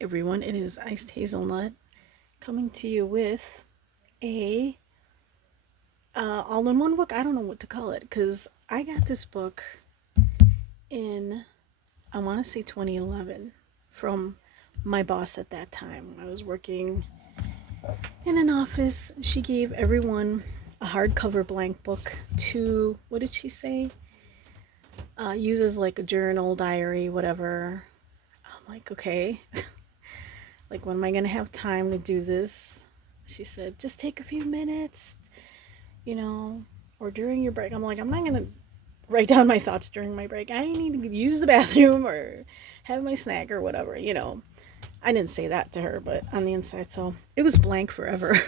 Everyone, it is Icedhazelnut coming to you with a all-in-one book. I don't know what to call it because I got this book in, I want to say 2011 from my boss at that time. I was working in an office. She gave everyone a hardcover blank book to, what did she say? Use as like a journal, diary, whatever. I'm like, okay. Like, when am I going to have time to do this? She said, just take a few minutes, you know, or during your break. I'm like, I'm not going to write down my thoughts during my break. I need to use the bathroom or have my snack or whatever. I didn't say that to her, but on the inside, so it was blank forever.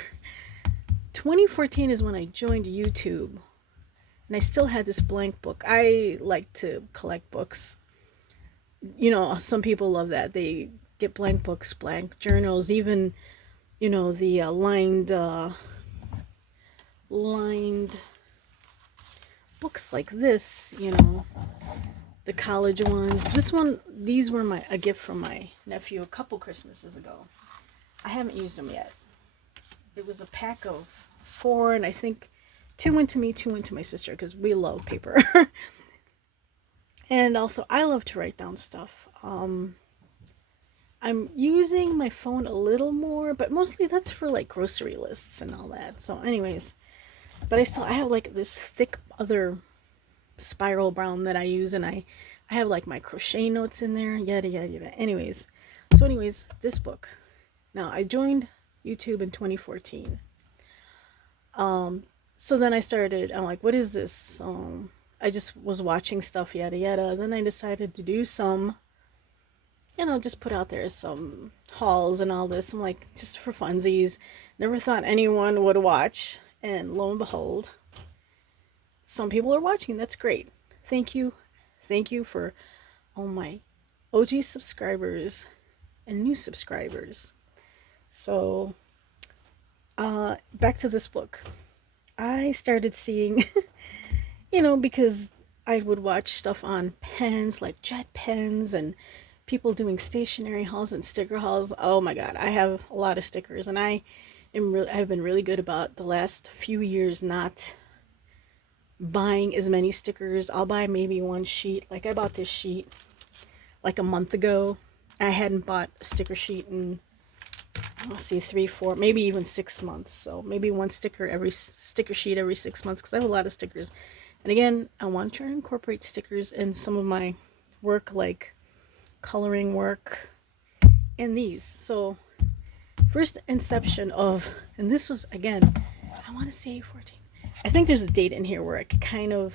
2014 is when I joined YouTube, and I still had this blank book. I like to collect books. Some people love that. They get blank books, blank journals, even the lined books like this. The college ones. These were a gift from my nephew a couple Christmases ago. I haven't used them yet. It was a pack of 4, and I think 2 went to me, 2 went to my sister because we love paper. And also, I love to write down stuff. I'm using my phone a little more, but mostly that's for like grocery lists and all that. So anyways, but I have like this thick other spiral brown that I use, and I have like my crochet notes in there, yada yada yada. Anyways, this book. Now, I joined YouTube in 2014. So then I'm like, what is this? I just was watching stuff, yada yada. Then I decided to do some, just put out there some hauls and all this. I'm like, just for funsies. Never thought anyone would watch. And lo and behold, some people are watching. That's great. Thank you. Thank you for all my OG subscribers and new subscribers. So, back to this book. I started seeing, because I would watch stuff on pens, like jet pens, and people doing stationery hauls and sticker hauls. Oh my god, I have a lot of stickers, and I've been really good about the last few years not buying as many stickers. I'll buy maybe one sheet. Like, I bought this sheet like a month ago. I hadn't bought a sticker sheet in, let's see, 3, 4, maybe even 6 months. So maybe one sticker sheet every 6 months, because I have a lot of stickers. And again, I want to try to incorporate stickers in some of my work, like coloring work and these. So first inception of, and this was, again, I want to say 14. I think there's a date in here where I could kind of,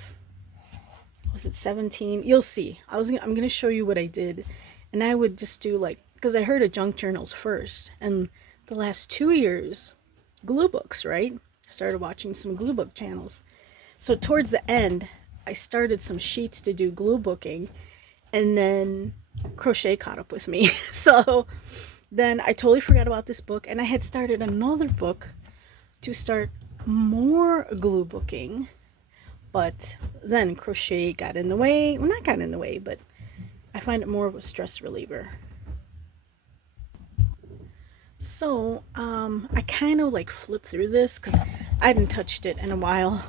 was it 17? You'll see. I'm going to show you what I did. And I would just do like, because I heard of junk journals first, and the last 2 years, glue books, right? I started watching some glue book channels. So towards the end, I started some sheets to do glue booking, and then crochet caught up with me. So then I totally forgot about this book, and I had started another book to start more glue booking, but then crochet got in the way. Well, not got in the way, but I find it more of a stress reliever. So I kind of like flipped through this because I hadn't touched it in a while,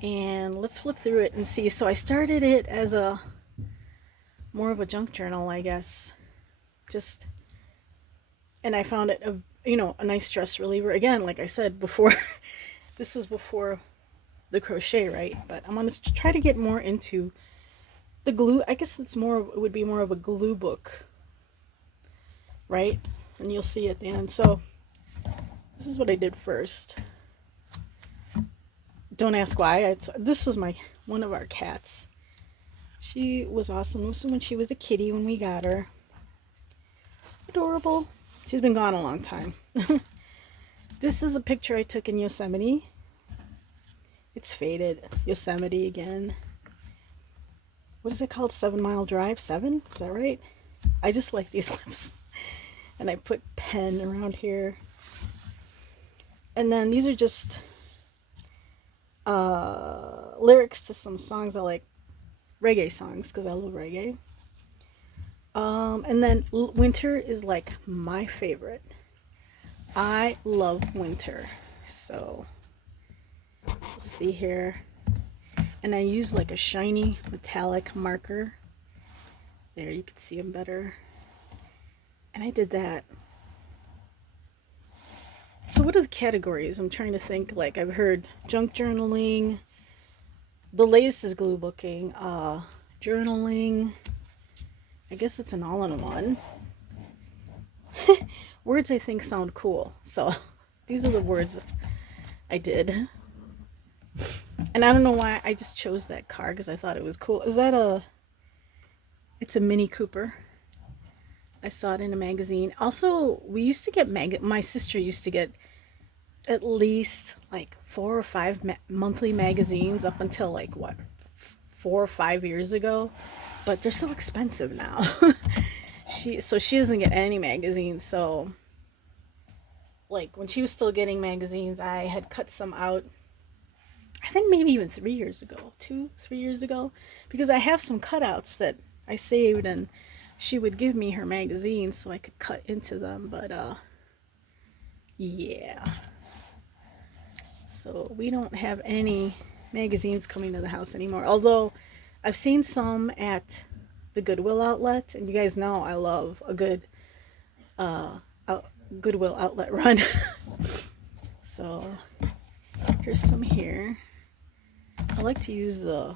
and let's flip through it and see. So I started it as a more of a junk journal, I guess, and I found it a nice stress reliever. Again, like I said before, this was before the crochet, right? But I'm gonna try to get more into the glue. I guess it would be more of a glue book, right? And you'll see at the end. So this is what I did first. Don't ask why. This was one of our cats. She was awesome. This was when she was a kitty when we got her. Adorable. She's been gone a long time. This is a picture I took in Yosemite. It's faded. Yosemite again. What is it called? 7 Mile Drive? 7? Is that right? I just like these lips. And I put pen around here. And then these are just lyrics to some songs I like. Reggae songs, because I love reggae. And then winter is like my favorite. I love winter. So let's see here. And I use like a shiny metallic marker. There, you can see them better. And I did that. So what are the categories? I'm trying to think. Like, I've heard junk journaling. The latest is glue booking. Journaling. I guess it's an all-in-one. Words I think sound cool. So these are the words I did. And I don't know why I just chose that car, because I thought it was cool. Is that a... It's a Mini Cooper. I saw it in a magazine. Also, we used to get my sister used to get at least like 4 or 5 monthly magazines up until like what, 4 or 5 years ago. But they're so expensive now. She doesn't get any magazines. So like when she was still getting magazines, I had cut some out. I think maybe even 3 years ago, 2-3 years ago, because I have some cutouts that I saved, and she would give me her magazines so I could cut into them. But yeah. So we don't have any magazines coming to the house anymore. Although I've seen some at the Goodwill outlet, and you guys know I love a good Goodwill outlet run. So here's some here. I like to use the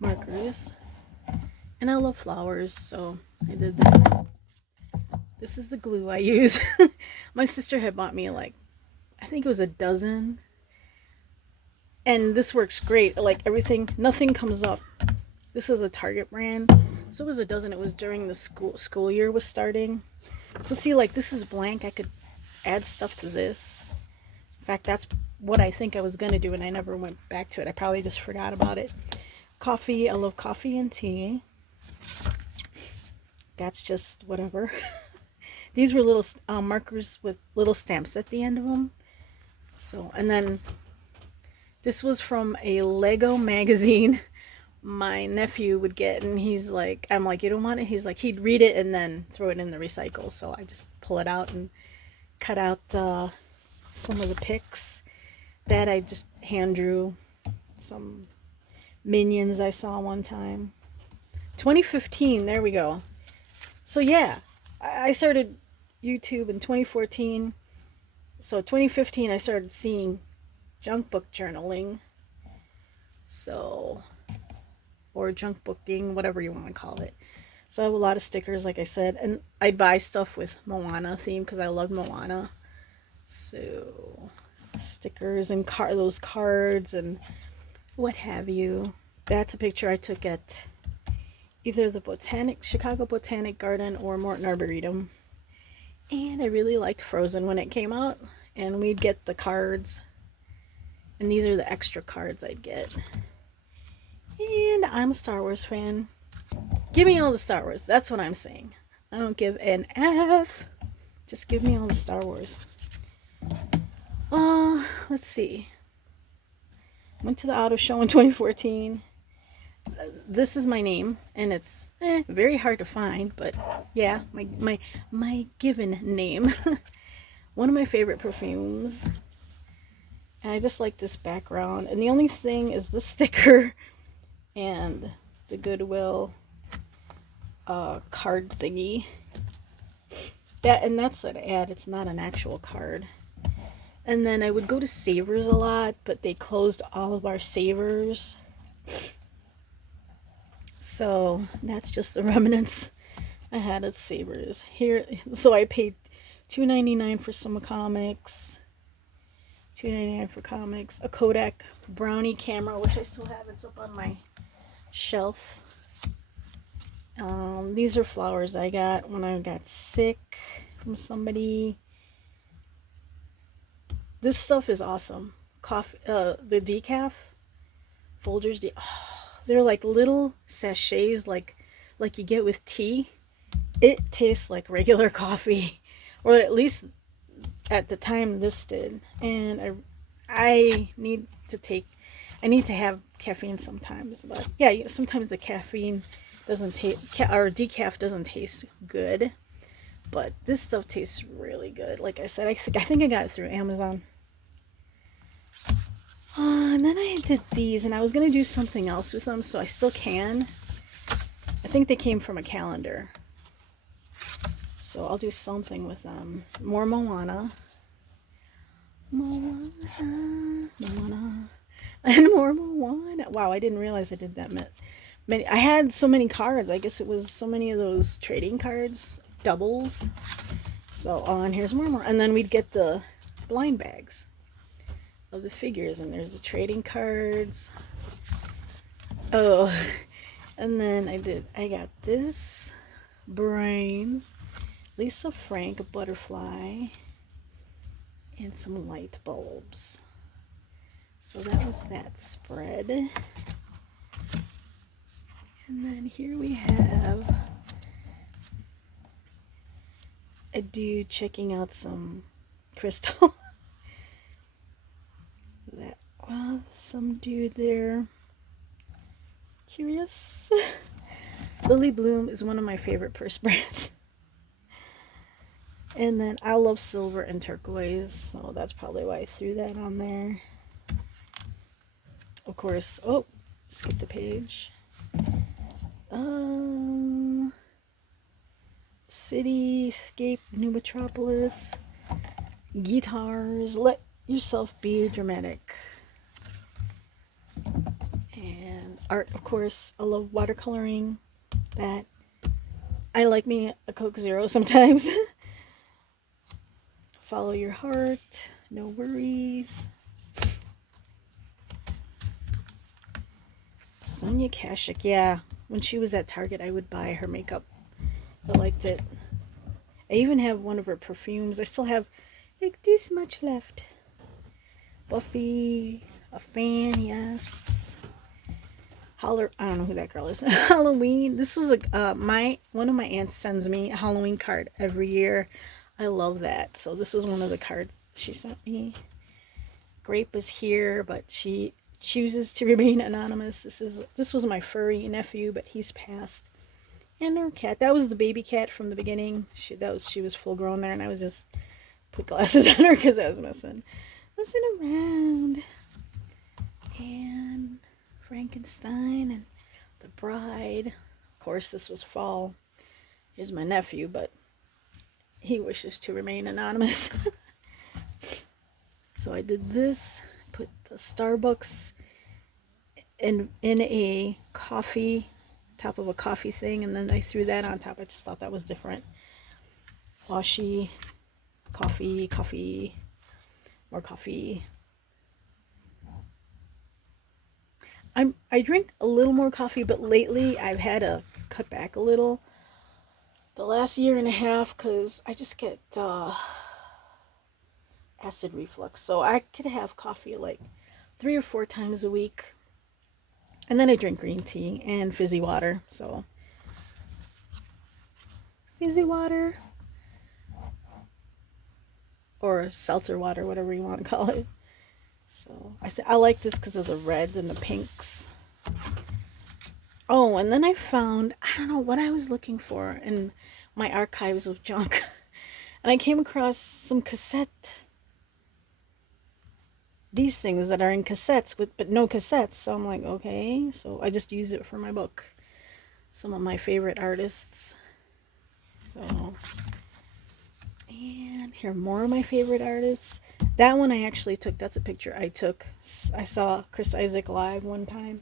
markers, and I love flowers, so I did that. This is the glue I use. My sister had bought me like, I think it was a dozen, and this works great. Like everything, nothing comes up. This is a Target brand, so it was a dozen. It was during the school year was starting. So see, like this is blank. I could add stuff to this. In fact, that's what I think I was gonna do, and I never went back to it. I probably just forgot about it. Coffee. I love coffee and tea. That's just whatever. These were little markers with little stamps at the end of them. So, and then this was from a Lego magazine my nephew would get, and he's like, I'm like, you don't want it? He's like, he'd read it and then throw it in the recycle. So I just pull it out and cut out some of the pics that I just hand drew. Some Minions I saw one time. 2015, there we go. So yeah, I started YouTube in 2014. So 2015 I started seeing junk book journaling. So, or junk booking, whatever you want to call it. So I have a lot of stickers, like I said, and I'd buy stuff with Moana theme because I love Moana. So stickers and those cards and what have you. That's a picture I took at either the Chicago Botanic Garden or Morton Arboretum. And I really liked Frozen when it came out, and we'd get the cards. And these are the extra cards I'd get. And I'm a Star Wars fan. Give me all the Star Wars. That's what I'm saying. I don't give an F. Just give me all the Star Wars. Let's see. Went to the auto show in 2014. This is my name, and it's very hard to find, but yeah, my given name. One of my favorite perfumes. And I just like this background. And the only thing is the sticker and the Goodwill card thingy. That's an ad. It's not an actual card. And then I would go to Savers a lot, but they closed all of our Savers. So that's just the remnants I had at Savers. Here, so I paid $2.99 for some comics. $2.99 for comics. A Kodak Brownie camera, which I still have. It's up on my shelf. These are flowers I got when I got sick from somebody. This stuff is awesome. Coffee, the decaf Folgers. They're like little sachets, like you get with tea. It tastes like regular coffee, or at least at the time this did. And I need to have caffeine sometimes, but yeah, sometimes the caffeine Doesn't taste, or decaf doesn't taste good, but this stuff tastes really good. Like I said, I think I got it through Amazon. And then I did these, and I was gonna do something else with them, so I still can. I think they came from a calendar, so I'll do something with them. More Moana, Moana, Moana, and more Moana. Wow, I didn't realize I did that many. I had so many cards. I guess it was so many of those trading cards, doubles. So, and here's more, and then we'd get the blind bags of the figures, and there's the trading cards. Oh, and then I got this Brains, Lisa Frank, a butterfly, and some light bulbs. So that was that spread. And then here we have a dude checking out some crystal. Some dude there. Curious. Lily Bloom is one of my favorite purse brands. And then I love silver and turquoise, so that's probably why I threw that on there. Of course, oh, skipped a page. Cityscape, New Metropolis, guitars, let yourself be dramatic. And art, of course. I love watercoloring. That I like me a Coke Zero sometimes. Follow your heart, no worries. Sonia Kashuk, yeah. When she was at Target, I would buy her makeup. I liked it. I even have one of her perfumes. I still have like this much left. Buffy, a fan, yes. I don't know who that girl is. Halloween. This was one of my aunts sends me a Halloween card every year. I love that. So this was one of the cards she sent me. Grape is here, but she chooses to remain anonymous. This was my furry nephew, but he's passed. And her cat. That was the baby cat from the beginning. She was full grown there, and I was just put glasses on her because I was messing around. And Frankenstein and the Bride. Of course, this was fall. Here's my nephew, but he wishes to remain anonymous. So I did this. Put the Starbucks in a coffee, top of a coffee thing, and then I threw that on top. I just thought that was different. Washi, coffee, more coffee. I drink a little more coffee, but lately I've had to cut back a little. The last year and a half, because I just get acid reflux. So I could have coffee like 3 or 4 times a week. And then I drink green tea and fizzy water. So fizzy water or seltzer water, whatever you want to call it. So I like this because of the reds and the pinks. Oh, and then I found, I don't know what I was looking for in my archives of junk. And I came across some these things that are in cassettes but no cassettes. So I'm like, okay. So I just use it for my book. Some of my favorite artists. So, and here are more of my favorite artists. That one I actually took. That's a picture I took. I saw Chris Isaak live one time.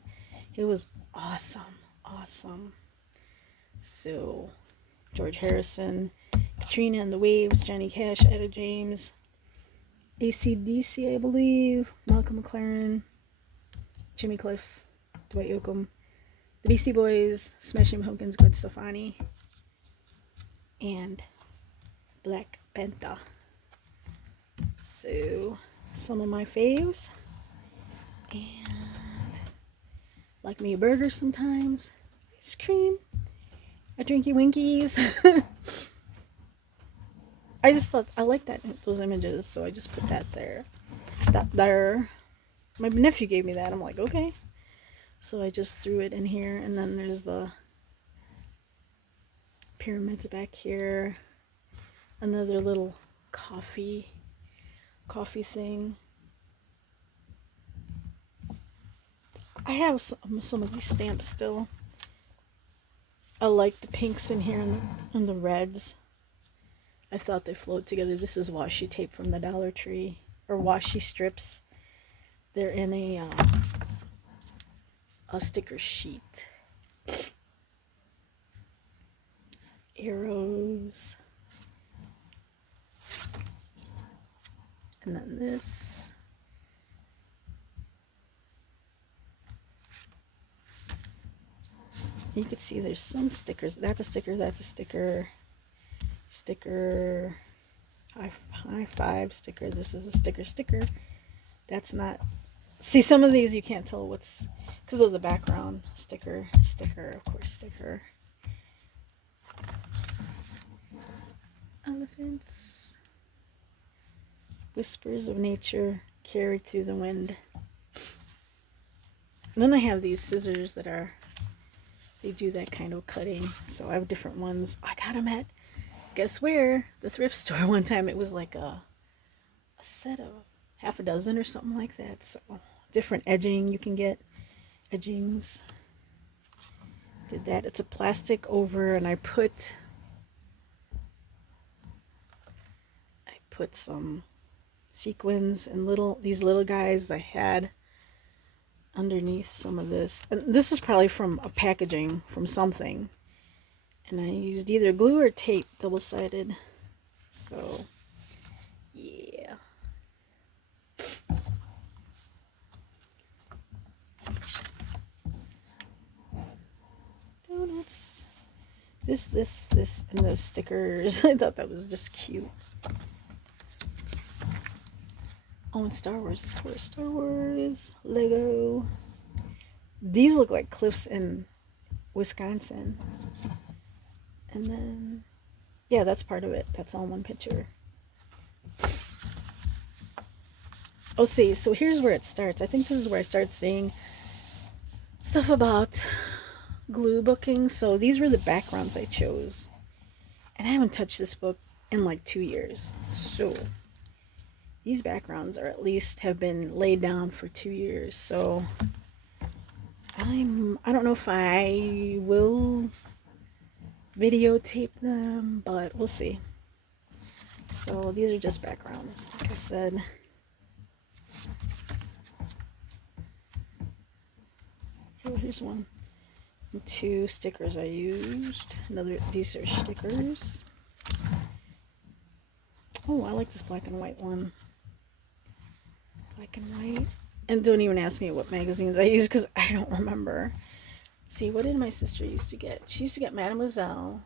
It was awesome. So, George Harrison, Katrina and the Waves, Johnny Cash, Etta James, AC/DC, I believe, Malcolm McLaren, Jimmy Cliff, Dwight Yoakam, the Beastie Boys, Smashing Pumpkins, Gwen Stefani, and Black Panther. So, some of my faves. And like me a burger sometimes. Ice cream. A Drinky Winkies. I just thought I like those images, so I just put that there. My nephew gave me that. I'm like, okay. So I just threw it in here, and then there's the pyramids back here. Another little coffee thing. I have some of these stamps still. I like the pinks in here and the reds. I thought they flowed together. This is washi tape from the Dollar Tree, or washi strips. They're in a sticker sheet. Arrows. And then this. You can see there's some stickers. That's a sticker, that's a sticker. Sticker. High five sticker. This is a sticker. That's not. See, some of these you can't tell what's, because of the background. Sticker, of course, sticker. Elephants. Whispers of nature carried through the wind. And then I have these scissors that are, they do that kind of cutting. So I have different ones. I got them at, guess where? The thrift store one time. It was like a set of half a dozen or something like that. So different edging you can get. Edgings. Did that. It's a plastic over, and I put some sequins and these little guys I had underneath some of this. And this was probably from a packaging from something. And I used either glue or tape, double-sided. So, yeah. Donuts. This, and the stickers. I thought that was just cute. Oh, and Star Wars, of course. Star Wars, Lego. These look like cliffs in Wisconsin. And then, yeah, that's part of it. That's all one picture. Oh, see, so here's where it starts. I think this is where I start seeing stuff about glue booking. So these were the backgrounds I chose. And I haven't touched this book in like 2 years. So these backgrounds are at least have been laid down for 2 years. So I don't know if I will videotape them, but we'll see. So these are just backgrounds, like I said. Oh, here's one. And 2 stickers I used. These are stickers. Oh, I like this black and white one. Black and white. And don't even ask me what magazines I use, because I don't remember. See, what did my sister used to get? She used to get Mademoiselle.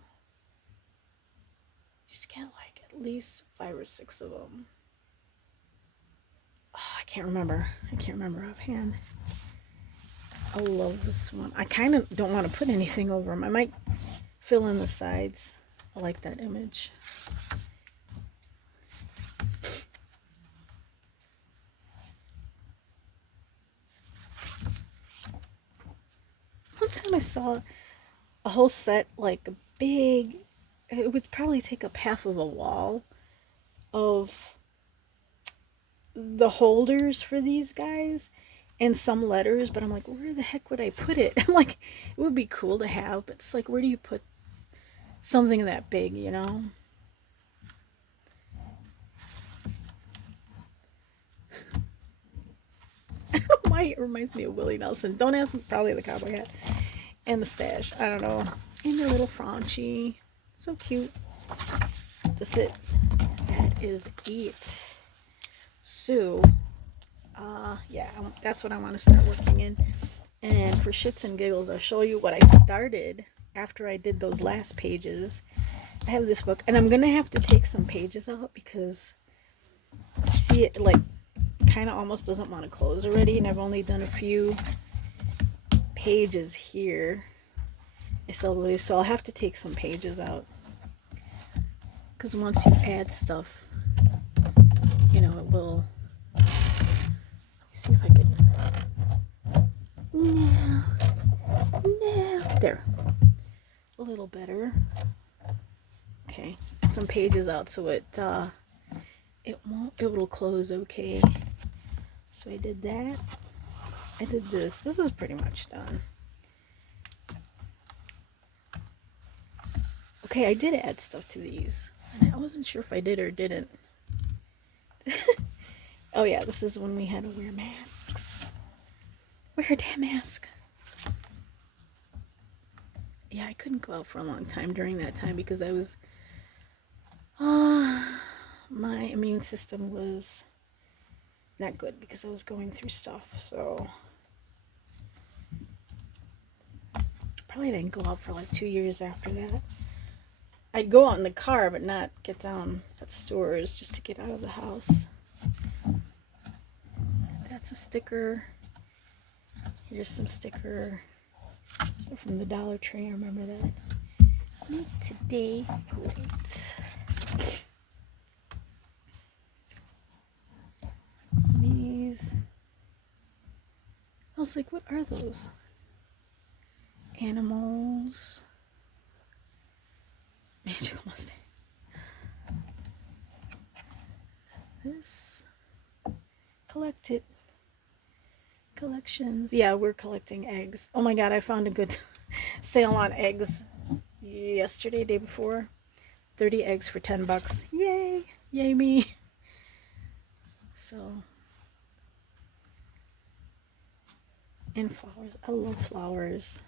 She used to get like at least 5 or 6 of them. Oh, I can't remember offhand. I love this one. I kind of don't want to put anything over them. I might fill in the sides. I like that image. One time I saw a whole set, like a big, it would probably take up half of a wall of the holders for these guys and some letters, but I'm like, where the heck would I put it? I'm like, it would be cool to have, but it's like, where do you put something that big, you know? I don't know why it reminds me of Willie Nelson. Don't ask me, probably the cowboy hat and the stash. I don't know. And the little Franchi. So cute. That's it. That is it. So, yeah, that's what I want to start working in. And for shits and giggles, I'll show you what I started after I did those last pages. I have this book, and I'm going to have to take some pages out because, see, it like kind of almost doesn't want to close already, and I've only done a few pages here. So I'll have to take some pages out, because once you add stuff, you know, it will. Let me see if I can. No, there, a little better. Okay, some pages out so it will close okay. So I did that. I did this. This is pretty much done. Okay, I did add stuff to these. And I wasn't sure if I did or didn't. Oh yeah, this is when we had to wear masks. Wear a damn mask. Yeah, I couldn't go out for a long time during that time because I was... my immune system was not good because I was going through stuff, so... Probably didn't go out for like 2 years after that. I'd go out in the car, but not get down at stores just to get out of the house. That's a sticker. Here's some sticker. So from the Dollar Tree, I remember that. Meet today, great. These. I was like, what are those? Animals. Magical Mustang. This. Collect it. Collections. Yeah, we're collecting eggs. Oh my god, I found a good sale on eggs yesterday, day before. 30 eggs for $10. Yay! Yay me! So, and flowers. I love flowers.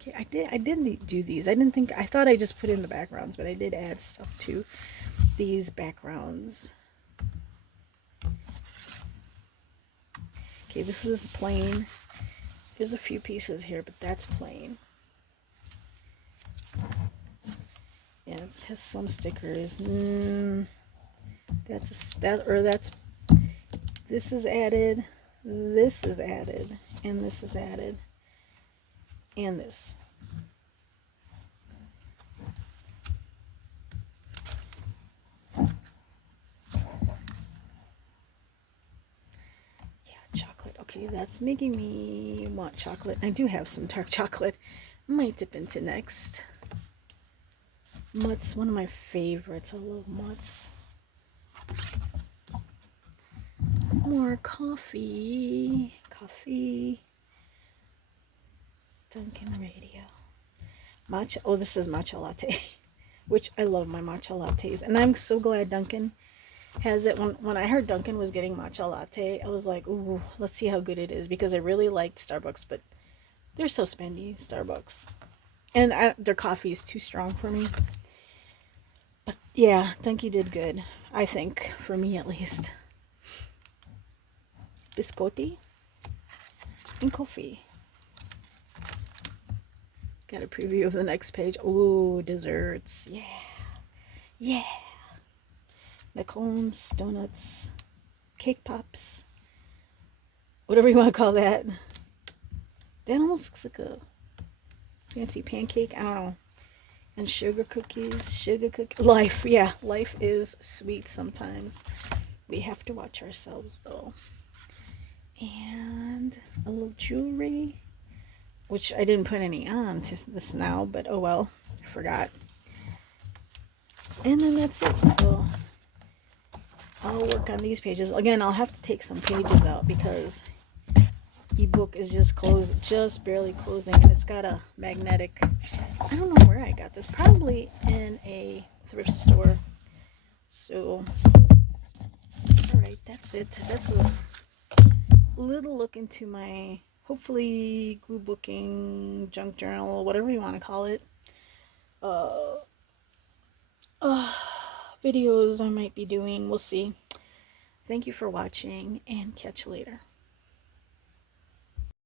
Okay, I didn't do these. I thought I just put in the backgrounds, but I did add stuff to these backgrounds. Okay, this is plain. There's a few pieces here, but that's plain. Yeah, this has some stickers. This is added, this is added, and this is added, and this. Yeah, chocolate. Okay, that's making me want chocolate. I do have some dark chocolate. Might dip into next. Mutts, one of my favorites. I love mutts. More coffee. Coffee. Dunkin' Radio. Matcha. Oh, this is matcha latte. Which I love my matcha lattes. And I'm so glad Dunkin' has it. When I heard Dunkin' was getting matcha latte, I was like, ooh, let's see how good it is. Because I really liked Starbucks, but they're so spendy, Starbucks. And their coffee is too strong for me. But yeah, Dunkin' did good. I think, for me at least. Biscotti and coffee. Got a preview of the next page. Ooh, desserts. Yeah. Yeah. Macarons, donuts, cake pops. Whatever you want to call that. That almost looks like a fancy pancake. I don't know. And sugar cookies. Life. Yeah, life is sweet sometimes. We have to watch ourselves though. And a little jewelry, which I didn't put any on to this now, but oh well, I forgot. And then that's it. So I'll work on these pages. Again, I'll have to take some pages out because ebook is just barely closing, and it's got a magnetic. I don't know where I got this. Probably in a thrift store. So, all right, that's it. That's a little look into my hopefully glue booking, junk journal, whatever you want to call it. Videos I might be doing. We'll see. Thank you for watching, and catch you later.